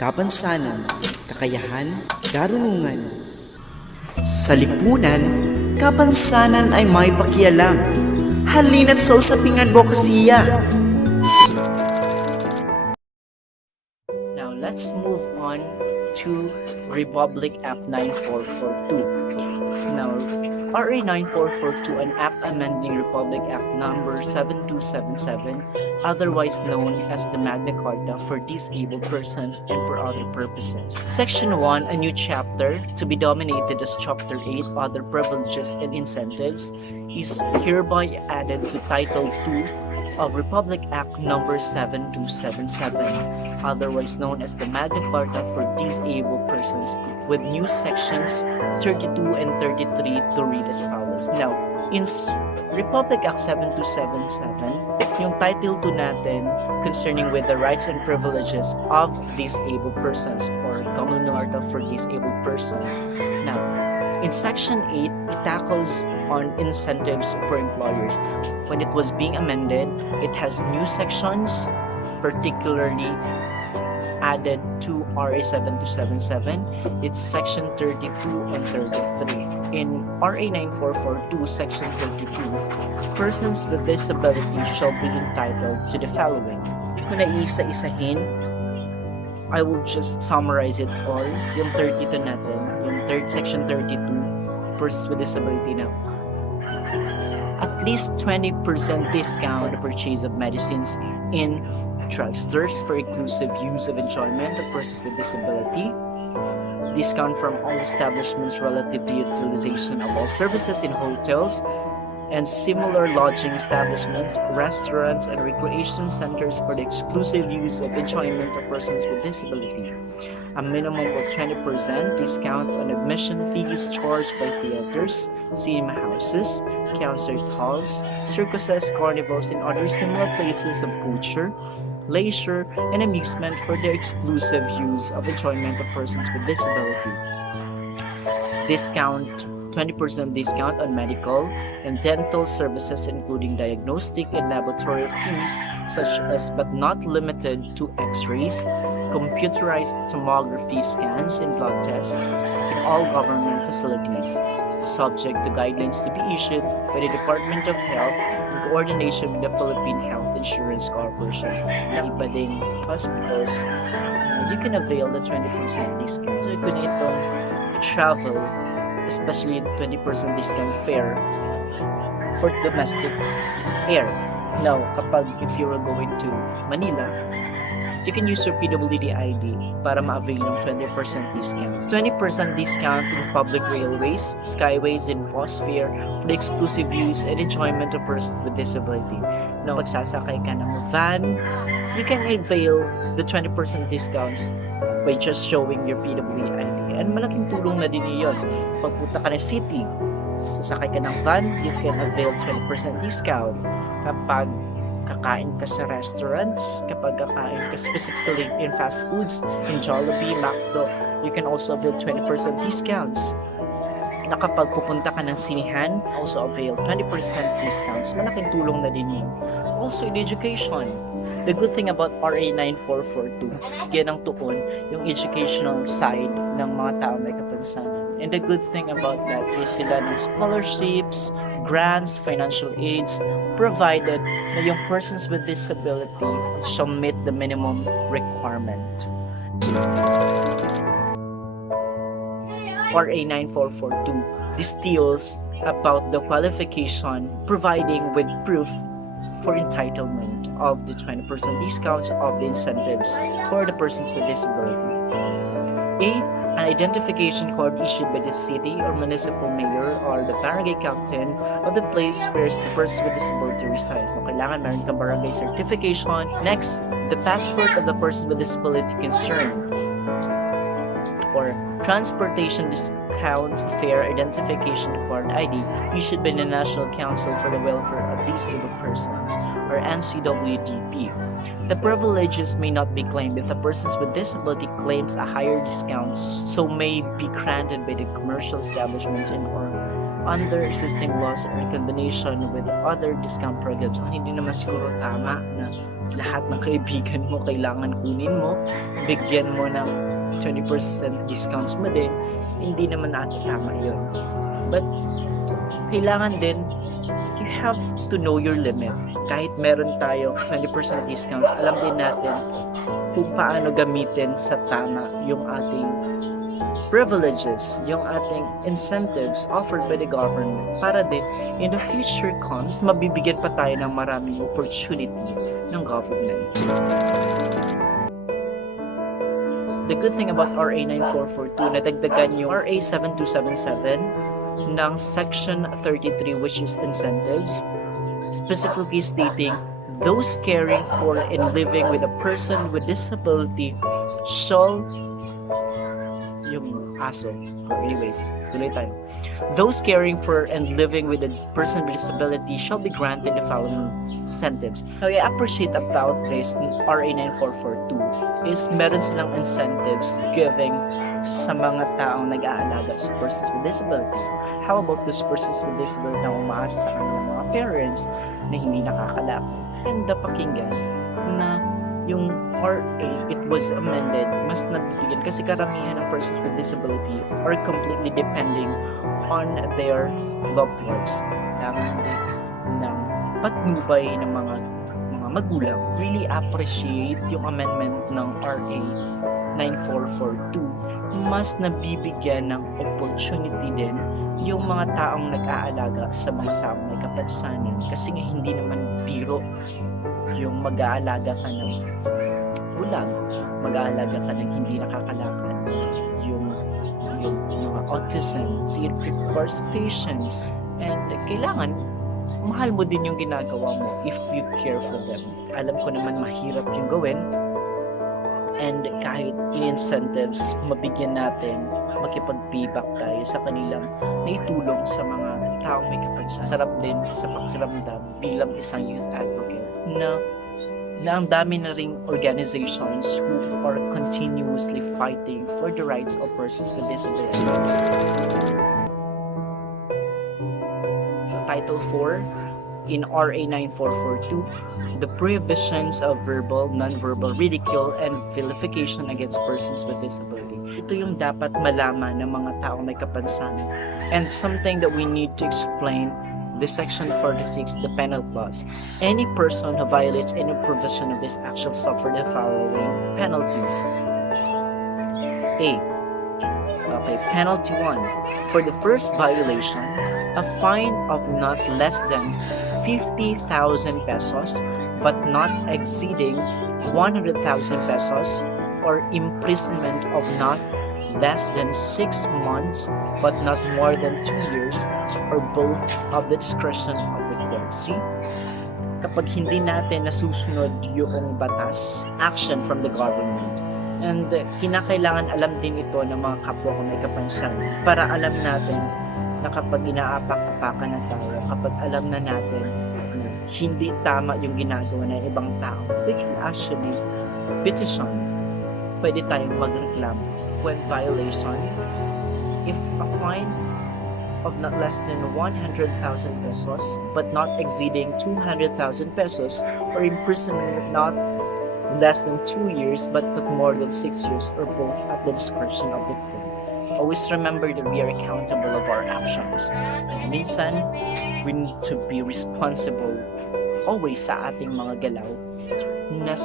kapansanan, kakayahan, karunungan. Sa lipunan, kapansanan ay may pakialam. Halina't sa Usaping ADBOKASIYA! Now let's move on to Republic Act 9442. Now, RA 9442, an act amending Republic Act number 7277, otherwise known as the MAGNA CARTA for disabled persons and for other purposes. Section 1, a new chapter, to be dominated as Chapter 8, Other Privileges and Incentives, is hereby added to Title 2 of Republic Act number 7277, otherwise known as the MAGNA CARTA for disabled persons, with new sections 32 and 33 to read as follows. Now, in Republic Act 7277, yung Title 2 natin concerning with the rights and privileges of disabled persons, or commonly known as for disabled persons. Now, in Section 8, it tackles on incentives for employers. When it was being amended, it has new sections, particularly added to RA 7277. It's Section 32 and 33. In RA 9442, Section 32, persons with disability shall be entitled to the following. Kung naiisa-isahin, I will just summarize it all. Yung 32 natin, yung Section 32, persons with disability na at least 20% discount on the purchase of medicines in drugstores for inclusive use of enjoyment of persons with disability, discount from all establishments relative to utilization of all services in hotels and similar lodging establishments, restaurants, and recreation centers for the exclusive use of enjoyment of persons with disability. A minimum of 20% discount on admission fees charged by theaters, cinema houses, concert halls, circuses, carnivals, and other similar places of culture, leisure, and amusement for their exclusive use of enjoyment of persons with disability. Discount 20% discount on medical and dental services, including diagnostic and laboratory fees such as but not limited to x-rays, computerized tomography scans, and blood tests in all government facilities, subject to guidelines to be issued by the Department of Health in coordination with the Philippine Health Insurance Corporation. Na iba ding hospitals, you can avail the 20% discount. So, kung itong travel, especially 20% discount fare for domestic air. Now, if you were going to Manila, you can use your PWD ID para ma-avail ng 20% discount. 20% discount in public railways, skyways, and bus fare for the exclusive use and enjoyment of persons with disability. Now, pagsasakay ka ng van, you can avail the 20% discounts by just showing your PWD ID. And malaking tulong na din yun. Pagpunta ka ng city, sasakay ka ng van, you can avail 20% discount. Kapag kakain ka sa restaurants, kapag kakain ka specifically in fast foods, in Jollibee, McDo, you can also avail 20% discounts. Na kapag pupunta ka ng sinihan, also avail 20% discounts. Malaking tulong na din yun. Also in education, the good thing about RA 9442, yan ang tuon, yung educational side ng mga tao may kapansanan. And the good thing about that is sila ng scholarships, grants, financial aids, provided na yung persons with disability shall meet the minimum requirement. RA 9442, this deals about the qualification providing with proof for entitlement of the 20% discounts of the incentives for the persons with disability. A. An identification card issued by the city or municipal mayor or the barangay captain of the place where the person with disability resides. So, kailangan meron kang barangay certification. Next, the passport of the person with disability concerned, or transportation discount fare identification card ID issued by the National Council for the Welfare of Disabled Persons, or NCWDP. The privileges may not be claimed if the persons with disability claims a higher discount, so may be granted by the commercial establishments in or under existing laws or in combination with other discount programs. Hindi naman siguro tama na lahat ng kaibigan mo kailangan kunin mo, bigyan mo ng 20% discounts mo din, hindi naman natin tama yun. But kailangan din, you have to know your limit. Kahit meron tayo 20% discounts, alam din natin kung paano gamitin sa tama yung ating privileges, yung ating incentives offered by the government para din in the future comes, mabibigyan pa tayo ng maraming opportunity ng government. The good thing about RA 9442, nadagdagan yung RA 7277 ng Section 33, which is incentives, specifically stating those caring for and living with a person with disability shall yung aso. Anyways, tuloy tayo. Those caring for and living with a person with disability shall be granted the following incentives. Now, I appreciate about this RA 9442 is meron silang incentives giving sa mga taong nag-aalaga sa persons with disability. How about those persons with disability na umaasa sa kanilang mga parents na hindi nakakalakad? And pakinggan na yung RA, it was amended, mas nabibigyan kasi karamihan ng persons with disability are completely depending on their loved ones. Ng patnubay ng mga magulang. Really appreciate yung amendment ng RA 9442. Mas nabibigyan ng opportunity din yung mga taong nag-aalaga sa mga taong may kapansanan kasi nga hindi naman biro yung mag-aalaga ka ng bulag, mag-aalaga ka ng hindi nakakalakad, yung mga autism, it requires patience, and kailangan mahal mo din yung ginagawa mo if you care for them. Alam ko naman mahirap yung gawin, and kahit in-incentives, mabigyan natin, makipag-payback tayo sa kanilang naitulong sa mga taong may kapansanan. Sarap din sa pakiramdam bilang isang youth advocate na ang dami na ring organizations who are continuously fighting for the rights of persons with disabilities. Title 4 in RA 9442, the prohibitions of verbal, non-verbal ridicule and vilification against persons with disability. Ito yung dapat malaman ng mga taong may kapansanan, and something that we need to explain. The Section 46, the penal clause. Any person who violates any provision of this act shall suffer the following penalties. A. Okay, penalty 1. For the first violation, a fine of not less than 50,000 pesos but not exceeding 100,000 pesos, or imprisonment of not less than 6 months but not more than 2 years, or both of the discretion of the court. See? Kapag hindi natin nasusunod yung batas, action from the government, and kinakailangan alam din ito ng mga kapwa ko may kapansanan para alam natin na kapag inaapak-apakan na tayo, kapag alam na natin na hindi tama yung ginagawa ng ibang tao, we can actually petition. Pwede tayong magreklamo when violation, if a fine of not less than 100,000 pesos but not exceeding 200,000 pesos, or imprisonment of not less than 2 years but more than 6 years, or both at the discretion of the court. Always remember that we are accountable of our actions. Minsan, we need to be responsible always sa ating mga galaw na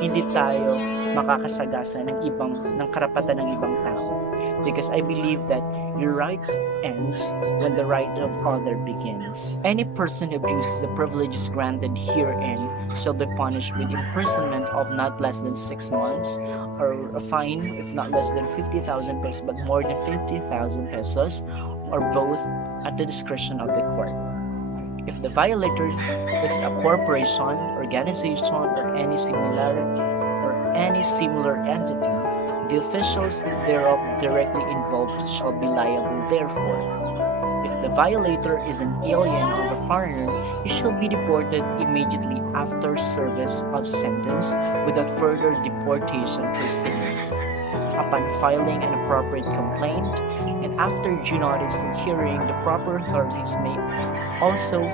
hindi tayo makakasagasa ng karapatan ng ibang tao. Because I believe that your right ends when the right of other begins. Any person who abuses the privileges granted herein shall be punished with imprisonment of not less than 6 months, or a fine if not less than 50,000 pesos but more than 50,000 pesos, or both at the discretion of the court. If the violator is a corporation, organization, or any similar entity, the officials thereof directly involved shall be liable therefore. If the violator is an alien or a foreigner, he shall be deported immediately after service of sentence without further deportation proceedings. Upon filing an appropriate complaint, and after due notice and hearing, the proper authorities may also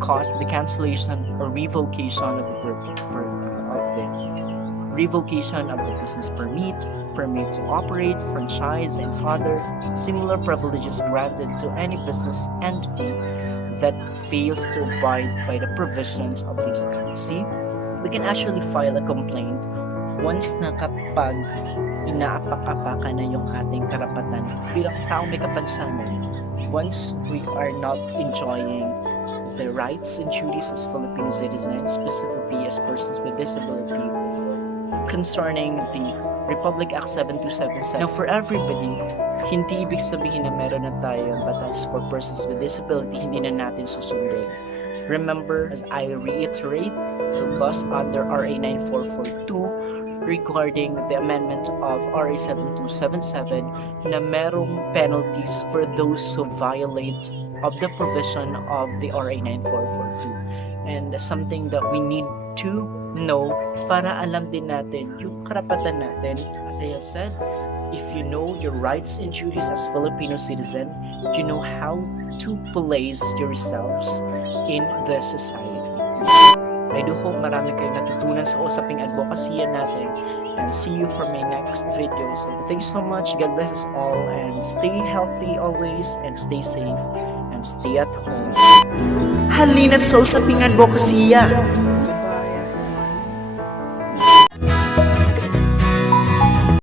cause the cancellation or revocation of the business permit, permit to operate, franchise, and other similar privileges granted to any business entity that fails to abide by the provisions of this act. See, we can actually file a complaint once na kapag inaapak-apakan na yung ating karapatan bilang taong may kapansanan. Once we are not enjoying the rights and duties as Filipino citizens, specifically as persons with disability, concerning the Republic Act 7277. Now, for everybody, hindi ibig sabihin na meron na tayong batas for persons with disability, hindi na natin susundin. Remember, as I reiterate, the laws under RA 9442 regarding the amendment of RA 7277 na merong penalties for those who violate of the provision of the RA 9442. And something that we need to know para alam din natin yung karapatan natin. As I have said, if you know your rights and duties as Filipino citizen, you know how to place yourselves in the society. I do hope marami kayong natutunan sa usaping advokasya natin, and see you for my next video. So thank you so much, God bless us all, and stay healthy always, and stay safe, and stay at home. Halina't sa usaping adbokasya.